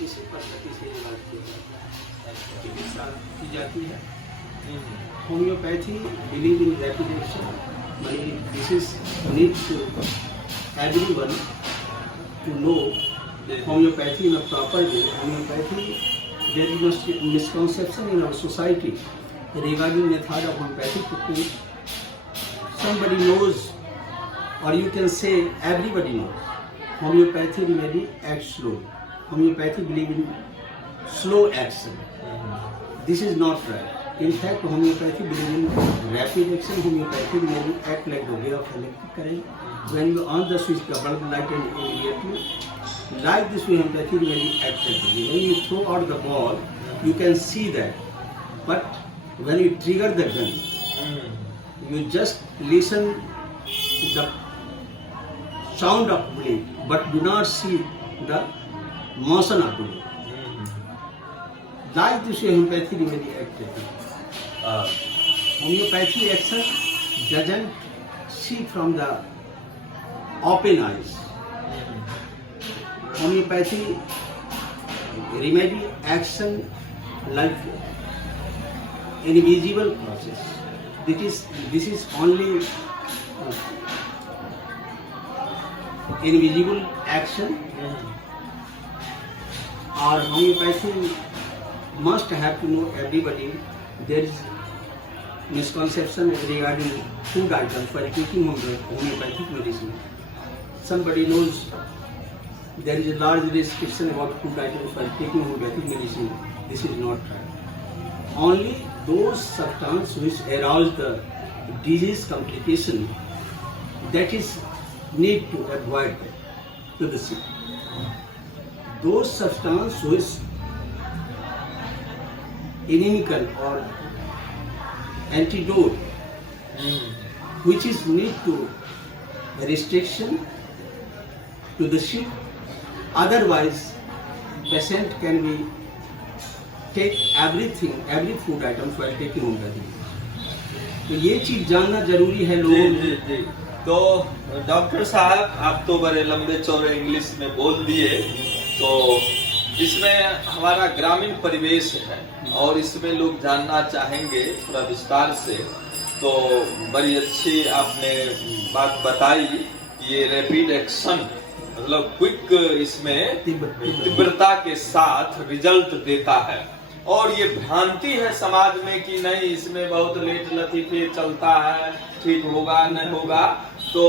इसी पद्धति से इलाज किया जाता है, चिकित्सा की जाती है। Homeopathy believe in rapid action, मानी this is need to everyone to know homeopathy in a proper way. Homeopathy, there is misconception in our society regarding method of homeopathic cooking. Somebody knows, or you can say everybody knows, homeopathy remedy acts slow. Homeopathy believe in slow action. This is not right. In fact, homeopathy believe in rapid action. Homeopathy remedy act like the way of electric current. When you on the switch, the bulb light and immediately. Like this homeopathy remedy acts rapidly. When you throw out the ball, you can see that. But when you trigger the gun, you just listen the sound of bullet, but do not see the motion of bullet. Like this homeopathy remedy acts rapidly. Homeopathy action doesn't see from the open eyes. Homeopathy remedy action like invisible process. This is only invisible action. Or homeopathy must have to know everybody. There is misconception regarding food items for taking homeopathic medicine. Somebody knows there is a large restriction about food items for taking homeopathic medicine. This is not right. Only those substances which arouse the disease complication, that is need to avoid to the sick. Those substances which inimical or antidote, which is need to restriction to the sick. Otherwise, patient can be take everything, every food item while taking homeopathy. तो ये चीज जानना जरूरी है लोगों में। जी। तो doctor साहब, आप तो बड़े लंबे चौड़े इंग्लिश में बोल दिए, तो इसमें हमारा ग्रामीण परिवेश है और इसमें लोग जानना चाहेंगे थोड़ा विस्तार से। तो बड़ी अच्छी आपने बात बताई, ये रैपिड एक्शन मतलब क्विक, इसमें तीव्रता के साथ रिजल्ट देता है। और ये भ्रांति है समाज में कि नहीं, इसमें बहुत लेट लतीफे चलता है, ठीक होगा नहीं होगा। तो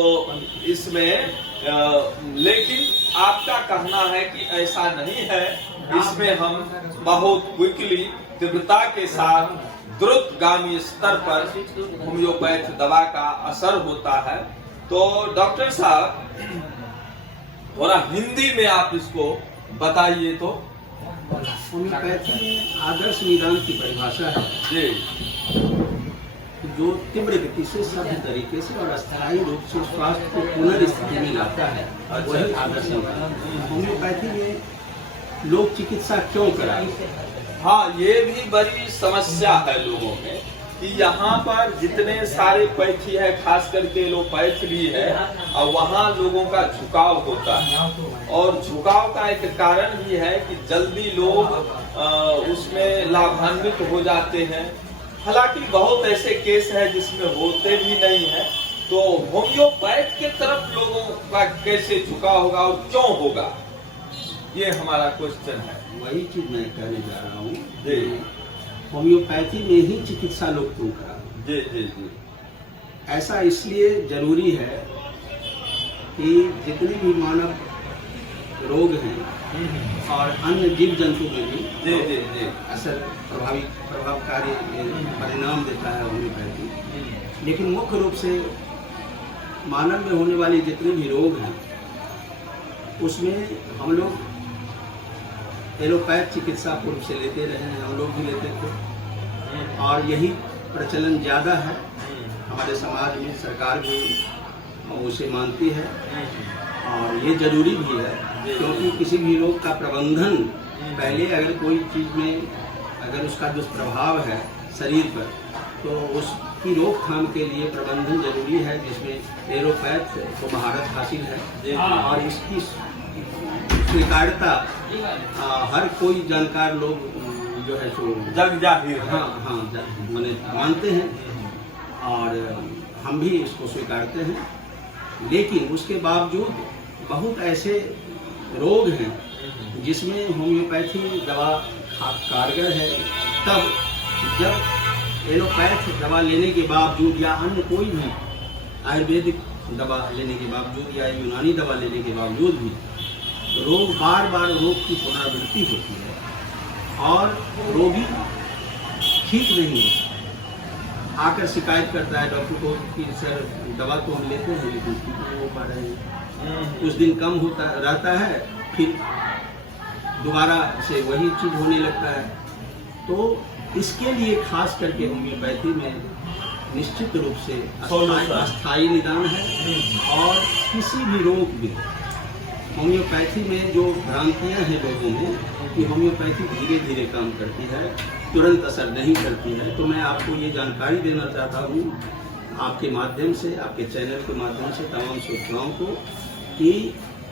इसमें लेकिन आपका कहना है कि ऐसा नहीं है, इसमें हम बहुत क्विकली तीव्रता के साथ द्रुतगामी स्तर पर होम्योपैथ दवा का असर होता है। तो डॉक्टर साहब, थोड़ा हिंदी में आप इसको बताइए। तो होम्योपैथी में आदर्श निदान की परिभाषा है जी, जो तीव्र गति से सभ्य तरीके से और अस्थायी रूप से स्वास्थ्य को पुनर्स्थिति में लाता है, वही आदर्श निदान। होम्योपैथी में लोग चिकित्सा क्यों कराते हैं? हाँ, ये भी बड़ी समस्या है लोगों में कि यहाँ पर जितने सारे पैथी है, खास करके एलोपैथ भी है, और वहाँ लोगों का झुकाव होता है। और झुकाव का एक कारण भी है कि जल्दी लोग उसमें लाभान्वित हो जाते हैं। हालांकि बहुत ऐसे केस है जिसमें होते भी नहीं है। तो होम्योपैथ के तरफ लोगों का कैसे झुकाव होगा और क्यों होगा, ये हमारा क्वेश्चन है। वही चीज मैं कहने जा रहा हूँ। होम्योपैथी में ही चिकित्सा लोग क्यों कराते? जी जी जी। ऐसा इसलिए जरूरी है कि जितने भी मानव रोग हैं और अन्य जीव जंतु में भी जी जी जी असर प्रभावकारी परिणाम देता है होम्योपैथी। लेकिन मुख्य रूप से मानव में होने वाले जितने भी रोग हैं उसमें हम लोग एलोपैथ चिकित्सा पूर्व से लेते रहे हैं, हम लोग भी लेते थे और यही प्रचलन ज़्यादा है हमारे समाज में। सरकार भी उसे मानती है और ये जरूरी भी है, क्योंकि किसी भी रोग का प्रबंधन पहले अगर कोई चीज़ में अगर उसका दुष्प्रभाव है शरीर पर, तो उसकी रोकथाम के लिए प्रबंधन जरूरी है, जिसमें एलोपैथ को महारत हासिल है। और इसकी स्वीकारता हर कोई जानकार लोग जो है सो जग जाहिर है। हाँ मैंने मानते हैं और हम भी इसको स्वीकारते हैं। लेकिन उसके बावजूद बहुत ऐसे रोग हैं जिसमें होम्योपैथी दवा कारगर है। तब जब एलोपैथ दवा लेने के बावजूद या अन्य कोई भी आयुर्वेदिक दवा लेने के बावजूद या यूनानी दवा लेने के बावजूद भी बार बार रोग की पुनरावृत्ति होती है और रोगी ठीक नहीं होता, आकर शिकायत करता है डॉक्टर को कि सर दवा तो हम लेते हैं लेकिन ठीक नहीं हो पा रहे हैं। कुछ दिन कम होता रहता है, फिर दोबारा से वही चीज होने लगता है। तो इसके लिए खास करके होम्योपैथी में निश्चित रूप से अस्थायी निदान है और किसी भी रोग में होम्योपैथी में जो भ्रांतियां हैं लोगों में कि होम्योपैथी धीरे धीरे काम करती है, तुरंत असर नहीं करती है, तो मैं आपको ये जानकारी देना चाहता हूँ आपके माध्यम से, आपके चैनल के माध्यम से तमाम श्रोताओं को कि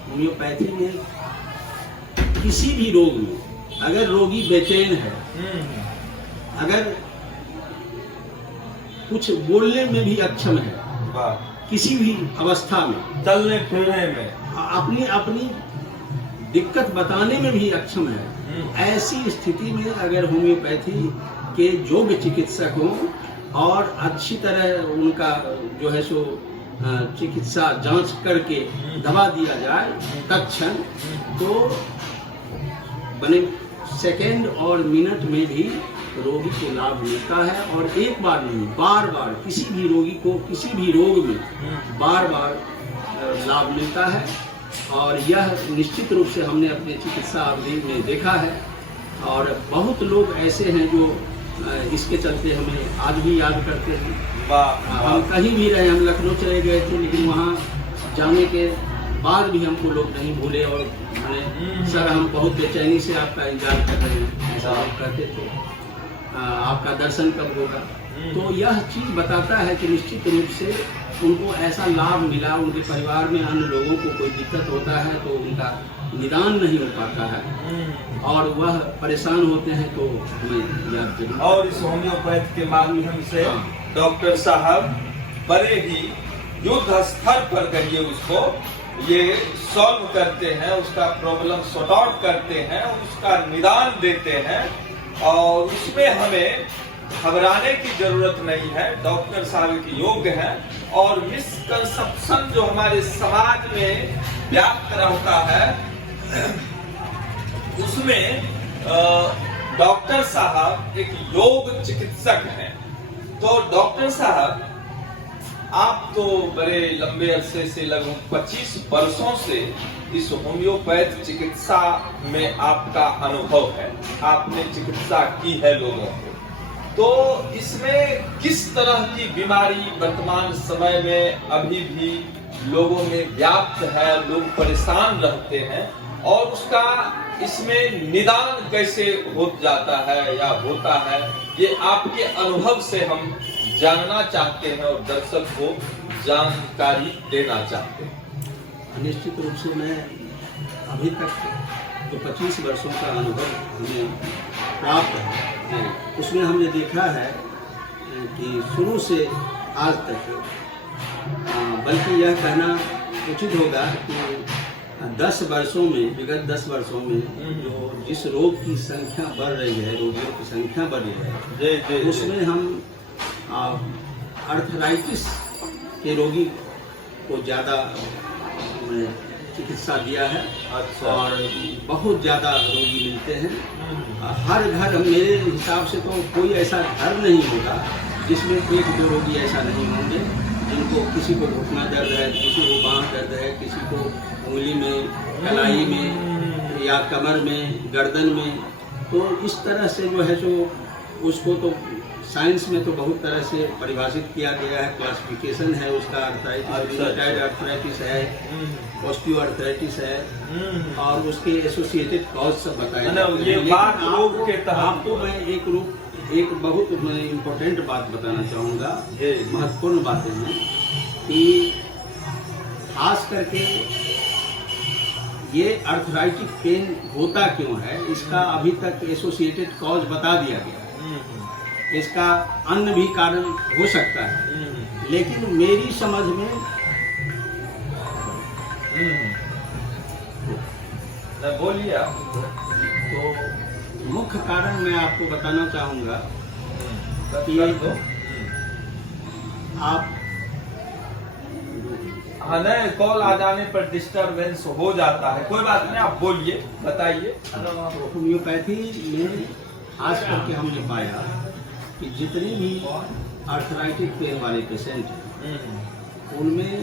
होम्योपैथी में किसी भी रोग में अगर रोगी बेचैन है, अगर कुछ बोलने में भी अक्षम है, किसी भी अवस्था में, चलने फिरने में, अपनी दिक्कत बताने में भी अक्षम है, ऐसी स्थिति में अगर होम्योपैथी के योग्य चिकित्सक हों और अच्छी तरह उनका जो है सो चिकित्सा जांच करके दवा दिया जाए तत्क्षण, तो बने सेकेंड और मिनट में भी रोगी को लाभ मिलता है। और एक बार नहीं, बार बार किसी भी रोगी को किसी भी रोग में बार बार लाभ मिलता है। और यह निश्चित रूप से हमने अपने चिकित्सा अवधि में देखा है और बहुत लोग ऐसे हैं जो इसके चलते हमें आज भी याद करते हैं। हम कहीं भी रहे, हम लखनऊ चले गए थे लेकिन वहाँ जाने के बाद भी हमको लोग नहीं भूले और सर हम बहुत बेचैनी से आपका इंतजार कर रहे हैं, ऐसा आप कहते थे, आपका दर्शन कब होगा। तो यह चीज बताता है कि निश्चित रूप से उनको ऐसा लाभ मिला, उनके परिवार में अन्य लोगों को कोई दिक्कत होता है तो उनका निदान नहीं हो पाता है और वह परेशान होते हैं, तो हमें याद करें। और इस होम्योपैथ के माध्यम से डॉक्टर साहब बड़े ही युद्ध स्तर पर कहिए उसको ये सॉल्व करते हैं, उसका प्रॉब्लम सॉर्ट आउट करते हैं, उसका निदान देते हैं और उसमें हमें घबराने की जरूरत नहीं है। डॉक्टर साहब के योग्य हैं और मिसकंसेप्शन जो हमारे समाज में व्याप्त रहता है उसमें डॉक्टर साहब एक योग चिकित्सक हैं। तो डॉक्टर साहब आप तो बड़े लंबे अरसे से लगभग 25 वर्षों से इस होम्योपैथ चिकित्सा में आपका अनुभव है, आपने चिकित्सा की है लोगों को, तो इसमें किस तरह की बीमारी वर्तमान समय में अभी भी लोगों में व्याप्त है, लोग परेशान रहते हैं और उसका इसमें निदान कैसे हो जाता है या होता है, ये आपके अनुभव से हम जानना चाहते हैं और दर्शक को जानकारी देना चाहते हैं। निश्चित रूप से मैं अभी तक तो 25 वर्षों का अनुभव हमें प्राप्त है, उसमें हमने देखा है कि शुरू से आज तक, बल्कि यह कहना उचित होगा कि 10 वर्षों में, विगत 10 वर्षों में जो जिस रोग की संख्या बढ़ रही है, रोगियों की संख्या बढ़ रही है, उसमें हम अर्थराइटिस के रोगी को ज़्यादा चिकित्सा दिया है। अच्छा। और बहुत ज़्यादा रोगी मिलते हैं हर घर। मेरे हिसाब से तो कोई ऐसा घर नहीं होगा जिसमें 1-2 रोगी ऐसा नहीं होंगे जिनको किसी को घुटना दर्द है, किसी को बांह दर्द है, किसी को उंगली में, कलाई में या कमर में, गर्दन में। तो इस तरह से जो है जो उसको तो साइंस में तो बहुत तरह से परिभाषित किया गया है, क्लासिफिकेशन है उसका, अर्थराइटिस है, ऑस्टियोआर्थराइटिस है और उसके एसोसिएटेड कॉज सब बताए जाते हैं। आपको मैं एक बहुत इम्पोर्टेंट बात बताना चाहूँगा, महत्वपूर्ण बातें हैं कि खास करके ये अर्थराइटिक पेन होता क्यों है, इसका अभी तक एसोसिएटेड कॉज बता दिया गया। इसका अन्य भी कारण हो सकता है, लेकिन मेरी समझ में बोलिए आप। तो मुख्य कारण मैं आपको बताना चाहूँगा कि आप हाँ नहीं, कॉल आ जाने पर डिस्टरबेंस हो जाता है, कोई बात नहीं, आप बोलिए, बताइए। होम्योपैथी में खास करके हमने पाया कि जितने भी आर्थराइटिक पेन वाले पेशेंट हैं उनमें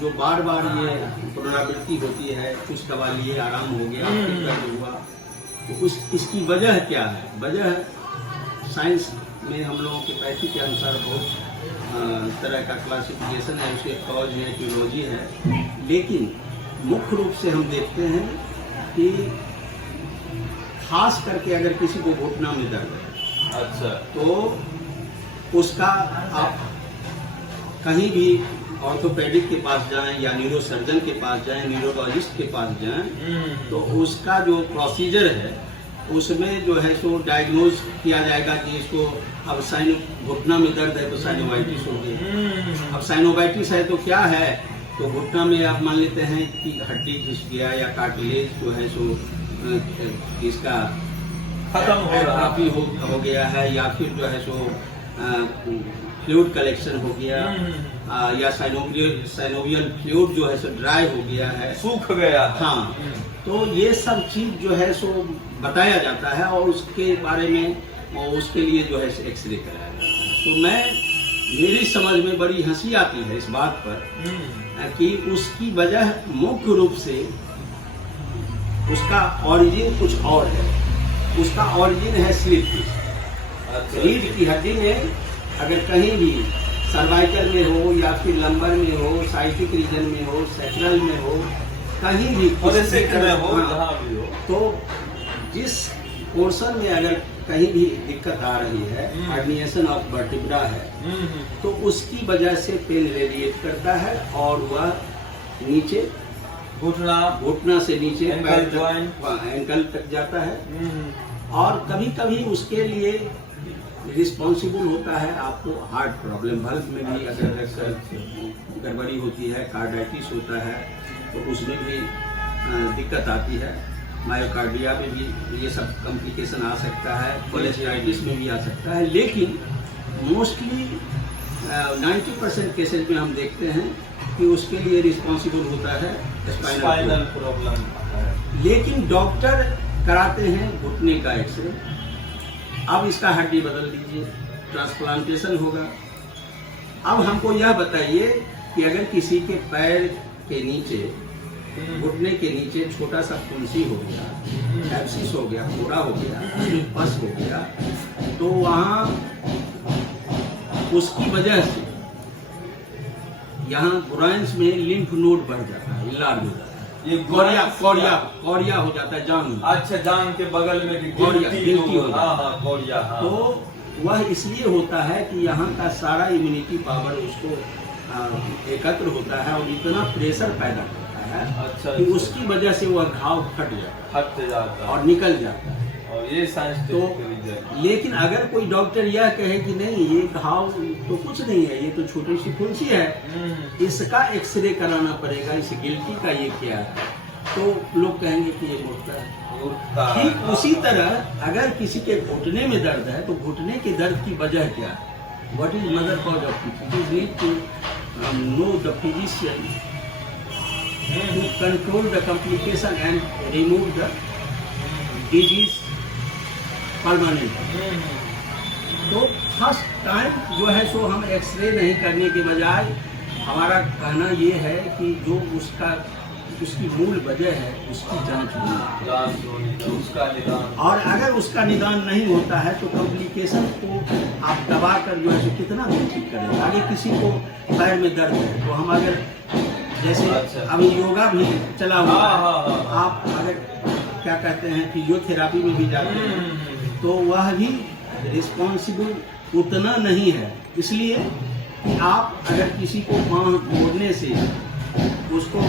जो बार बार ये पुनरावृत्ति होती है, कुछ दवा लिए आराम हो गया, फिर दर्द हुआ, तो इसकी वजह क्या है? वजह साइंस में हम लोगों के पैथी के अनुसार बहुत तरह का क्लासिफिकेशन है, उसके कॉज है, टियोलॉजी है, लेकिन मुख्य रूप से हम देखते हैं कि खास करके अगर किसी को घुटना में दर्द है, अच्छा, तो उसका आप कहीं भी ऑर्थोपेडिक के पास जाएं या न्यूरोसर्जन के पास जाएं, न्यूरोलॉजिस्ट के पास जाएं, तो उसका जो प्रोसीजर है उसमें जो है सो डायग्नोज किया जाएगा कि इसको अब घुटना में दर्द है तो साइनोवाइटिस हो गई। अब साइनोवाइटिस है तो क्या है, तो घुटना में आप मान लेते हैं कि हड्डी घिस गया या कार्टिलेज जो है सो इसका खत्म एट्रोफी हो गया है, या फिर जो है सो फ्लूइड कलेक्शन हो गया, या साइनोवियल फ्लूइड जो है सो ड्राई हो गया है, सूख गया। हाँ, तो ये सब चीज जो है सो बताया जाता है और उसके बारे में और उसके लिए जो है एक्सरे कराया जाता है। तो मेरी समझ में बड़ी हंसी आती है इस बात पर कि उसकी वजह मुख्य रूप से उसका ओरिजिन कुछ और है। उसका ओरिजिन है स्लिप डिस्क। रीढ़ की हड्डी में अगर कहीं भी सर्वाइकल में हो या फिर लंबर में हो, साइटिक रीजन में हो, सैक्रल में हो, कहीं भी तो जिस पोर्शन में अगर कहीं भी दिक्कत आ रही है, हर्निएशन ऑफ वर्टिब्रा है, तो उसकी वजह से पेन रेडिएट करता है और वह नीचे घुटना से नीचे एंकल तक जाता है। और कभी कभी उसके लिए रिस्पॉन्सिबल होता है आपको हार्ट प्रॉब्लम। बल्ब में भी अगर गड़बड़ी होती है, कार्डाइटिस होता है, तो उसमें भी दिक्कत आती है। मायोकार्डिया में भी ये सब कॉम्प्लिकेशन आ सकता है, कोलेस्ट्राइटिस में भी आ सकता है। लेकिन मोस्टली 90% केसेज में हम देखते हैं कि उसके लिए रिस्पॉन्सिबल होता है स्पाइनल प्रॉब्लम। लेकिन डॉक्टर कराते हैं घुटने का एक्सरे, अब इसका हड्डी बदल दीजिए, ट्रांसप्लांटेशन होगा। अब हमको यह बताइए कि अगर किसी के पैर के नीचे, घुटने के नीचे छोटा सा फुंसी हो गया, एब्सिस हो गया, फोड़ा हो गया, पस हो गया, तो वहाँ उसकी वजह से यहाँ ग्राइंस में लिम्फ नोड बढ़ जाता है, इलाज हो जाता है, ये कौड़िया हो जाता है जांग। अच्छा, जांग के बगल में कौड़िया हो जाता है। तो वह इसलिए होता है कि यहाँ का सारा इम्यूनिटी पावर उसको एकत्र होता है और इतना प्रेशर पैदा करता है। अच्छा, कि उसकी वजह से वह घाव फट जाता है और निकल जाता है। और ये साइंस तो लेकिन अगर कोई डॉक्टर यह कहे कि नहीं ये घाव तो कुछ नहीं है, ये तो छोटी सी फुंसी है, इसका एक्सरे कराना पड़ेगा, इस गिल्टी का ये क्या है, तो लोग कहेंगे कि ये मुर्दा है। ठीक उसी तरह अगर किसी के घुटने में दर्द है तो घुटने के दर्द की वजह क्या है, what is mother cause of it, is need to know the physician to control the complication and remove the disease permanent. तो फर्स्ट टाइम जो है सो हम एक्सरे नहीं करने के बजाय हमारा कहना ये है कि जो उसकी मूल वजह है उसकी जांच होनी, उसका निदान। और अगर उसका निदान नहीं होता है तो कॉम्प्लिकेशन को आप दबा कर जो है सो कितना दिन ठीक करेंगे। आगे किसी को पैर में दर्द है तो हम अगर जैसे अभी योगा भी चला हुआ है, आप अगर क्या कहते हैं फिजियोथेरापी में भी जाते हैं तो वह भी रिस्पॉन्सिबल उतना नहीं है। इसलिए कि आप अगर किसी को पाँव मोड़ने से उसको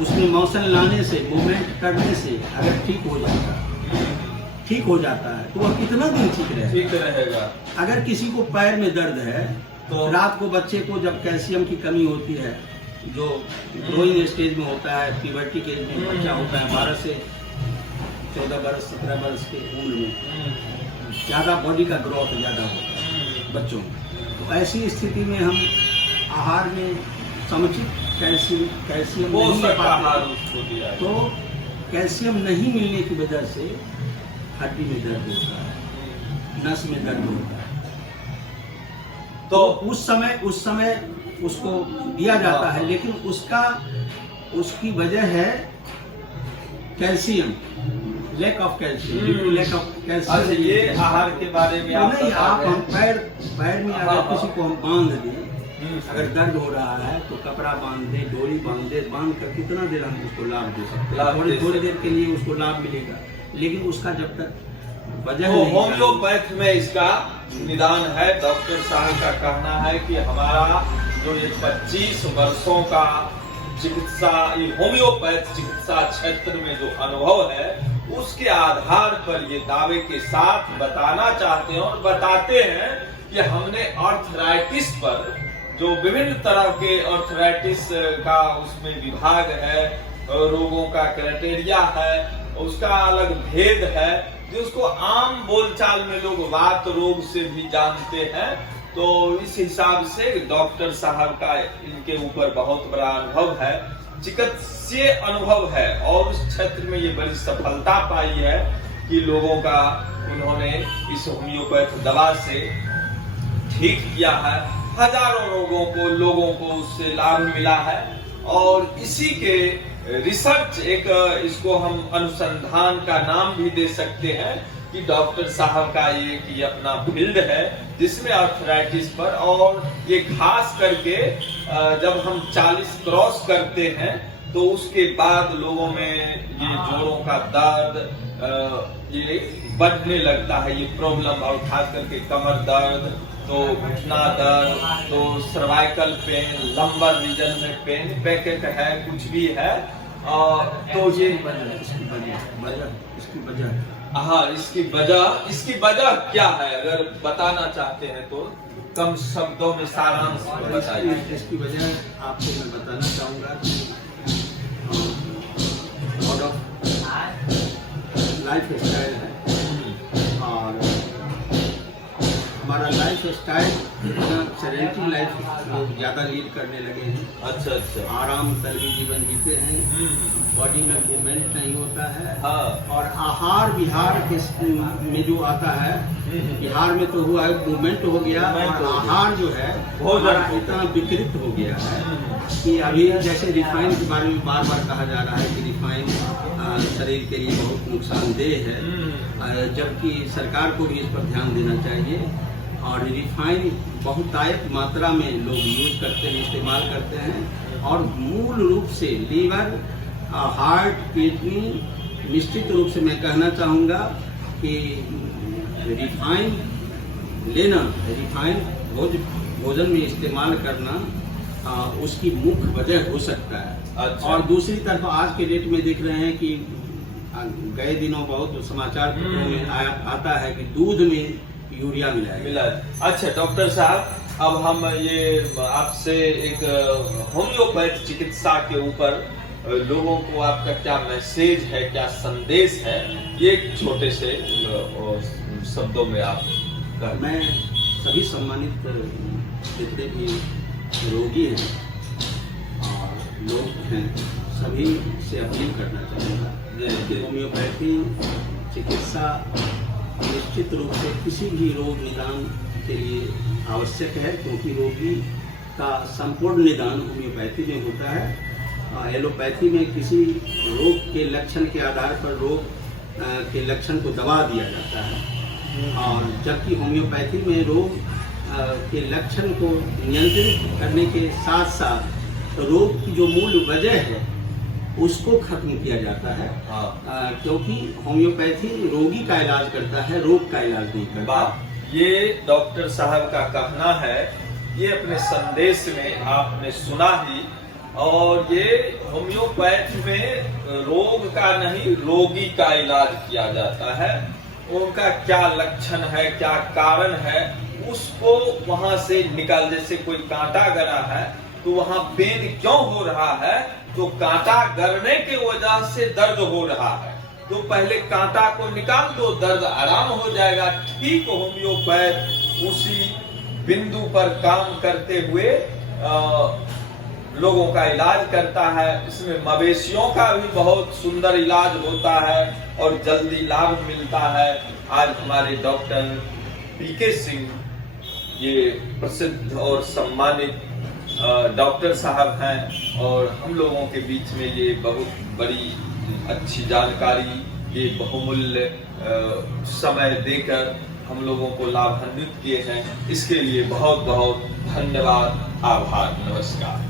उसमें मोशन लाने से, मूवमेंट करने से अगर ठीक हो जाता है तो वह कितना दिन ठीक रहेगा। अगर किसी को पैर में दर्द है तो रात को बच्चे को जब कैल्शियम की कमी होती है, जो ग्रोइंग स्टेज में होता है, प्यूबर्टी के एज में बच्चा होता है 12 से 14 बरस 17 बरस के उम्र में, ज़्यादा बॉडी का ग्रोथ ज़्यादा होता है बच्चों में। तो ऐसी स्थिति में हम आहार में समुचित कैल्शियम नहीं मिल पाते, तो कैल्शियम नहीं मिलने की वजह से हड्डी में दर्द होता है, नस में दर्द होता है। तो उस समय उसको दिया जाता है, लेकिन उसकी वजह है कैल्शियम, लैक ऑफ कैल्शियम। अच्छा, ये आहार के बारे में आप नहीं, आप हम पैर में अगर किसी को हम बांध दें, अगर दर्द हो रहा है तो कपड़ा बांध दे, डोरी बांध कर कितना देर हम उसको लाभ दे सकते हैं, थोड़ी देर के लिए उसको लाभ मिलेगा, लेकिन उसका जब तक वजह नहीं। होम्योपैथ में इसका निदान है। डॉक्टर साहब का कहना है कि हमारा जो ये 25 वर्षों का चिकित्सा, ये होम्योपैथ चिकित्सा क्षेत्र में जो अनुभव है, उसके आधार पर ये दावे के साथ बताना चाहते हैं और बताते हैं कि हमने आर्थराइटिस पर, जो विभिन्न तरह के आर्थराइटिस का उसमें विभाग है, रोगों का क्राइटेरिया है, उसका अलग भेद है, जो उसको आम बोलचाल में लोग वात रोग से भी जानते हैं। तो इस हिसाब से डॉक्टर साहब का इनके ऊपर बहुत बड़ा अनुभव है, चिकित्सीय अनुभव है, और उस क्षेत्र में ये बड़ी सफलता पाई है कि लोगों का उन्होंने इस होम्योपैथ दवा से ठीक किया है। हजारों लोगों को उससे लाभ मिला है, और इसी के रिसर्च, एक इसको हम अनुसंधान का नाम भी दे सकते हैं कि डॉक्टर साहब का ये अपना फील्ड है जिसमें आर्थराइटिस पर, और ये खास करके जब हम 40 क्रॉस करते हैं तो उसके बाद लोगों में ये जोड़ों का दर्द ये बढ़ने लगता है, ये प्रॉब्लम, और खास करके कमर दर्द, तो घुटना दर्द, तो सर्वाइकल पेन, लंबर रीजन में पेन, बैक है, कुछ भी है, तो ये इसकी वजह क्या है, अगर बताना चाहते हैं तो कम शब्दों में सारांश बताइए। इसकी वजह आपको मैं बताना चाहूँगा कि लाइफ स्टाइल है, और हमारा लाइफ स्टाइल सेडेंटरी लाइफ लोग ज़्यादा लीड करने लगे हैं। अच्छा, आराम तलबी जीवन जीते हैं, बॉडी में मूवमेंट नहीं होता है। हाँ। और आहार विहार के में जो आता है, बिहार में तो हुआ है मूवमेंट हो गया, और आहार जो है इतना विकृत हो गया है कि अभी जैसे रिफाइन के बारे में बार बार कहा जा रहा है कि रिफाइन शरीर के लिए बहुत नुकसानदेह है, जबकि सरकार को भी इस पर ध्यान देना चाहिए। और रिफाइन बहुतायत मात्रा में लोग यूज करते हैं, इस्तेमाल करते हैं, और मूल रूप से लीवर, हार्ट, किडनी, निश्चित रूप से मैं कहना चाहूँगा कि रिफाइन लेना, रिफाइन भोजन में इस्तेमाल करना उसकी मुख्य वजह हो सकता है। अच्छा। और दूसरी तरफ आज के डेट में देख रहे हैं कि गए दिनों बहुत समाचार पत्रों में आता है कि दूध में यूरिया मिला। अच्छा डॉक्टर साहब, अब हम ये आपसे एक होम्योपैथ चिकित्सा के ऊपर लोगों को आपका क्या मैसेज है, क्या संदेश है, ये एक छोटे से शब्दों में आप मैं सभी सम्मानित जितने भी रोगी हैं और लोग हैं, सभी से अपील करना चाहूँगा कि होम्योपैथी चिकित्सा निश्चित रूप से किसी भी रोग निदान के लिए आवश्यक है, क्योंकि रोगी का संपूर्ण निदान होम्योपैथी में होता है। एलोपैथी में किसी रोग के लक्षण के आधार पर रोग के लक्षण को दबा दिया जाता है, और जबकि होम्योपैथी में रोग के लक्षण को नियंत्रित करने के साथ साथ रोग की जो मूल वजह है उसको खत्म किया जाता है। क्योंकि होम्योपैथी रोगी का इलाज करता है, रोग का इलाज नहीं करता। ये डॉक्टर साहब का कहना है, ये अपने संदेश में आपने सुना ही, और ये होम्योपैथ में रोग का नहीं, रोगी का इलाज किया जाता है। उनका क्या लक्षण है, क्या कारण है, उसको वहां से निकाल, जैसे कोई कांटा गरा है तो वहां पेन क्यों हो रहा है, तो कांटा गरने की वजह से दर्द हो रहा है, तो पहले कांटा को निकाल दो, दर्द आराम हो जाएगा। ठीक होम्योपैथ उसी बिंदु पर काम करते हुए लोगों का इलाज करता है। इसमें मवेशियों का भी बहुत सुंदर इलाज होता है और जल्दी लाभ मिलता है। आज हमारे डॉक्टर पीके सिंह, ये प्रसिद्ध और सम्मानित डॉक्टर साहब हैं और हम लोगों के बीच में ये बहुत बड़ी अच्छी जानकारी, ये बहुमूल्य समय देकर हम लोगों को लाभान्वित किए हैं। इसके लिए बहुत बहुत धन्यवाद, आभार, नमस्कार।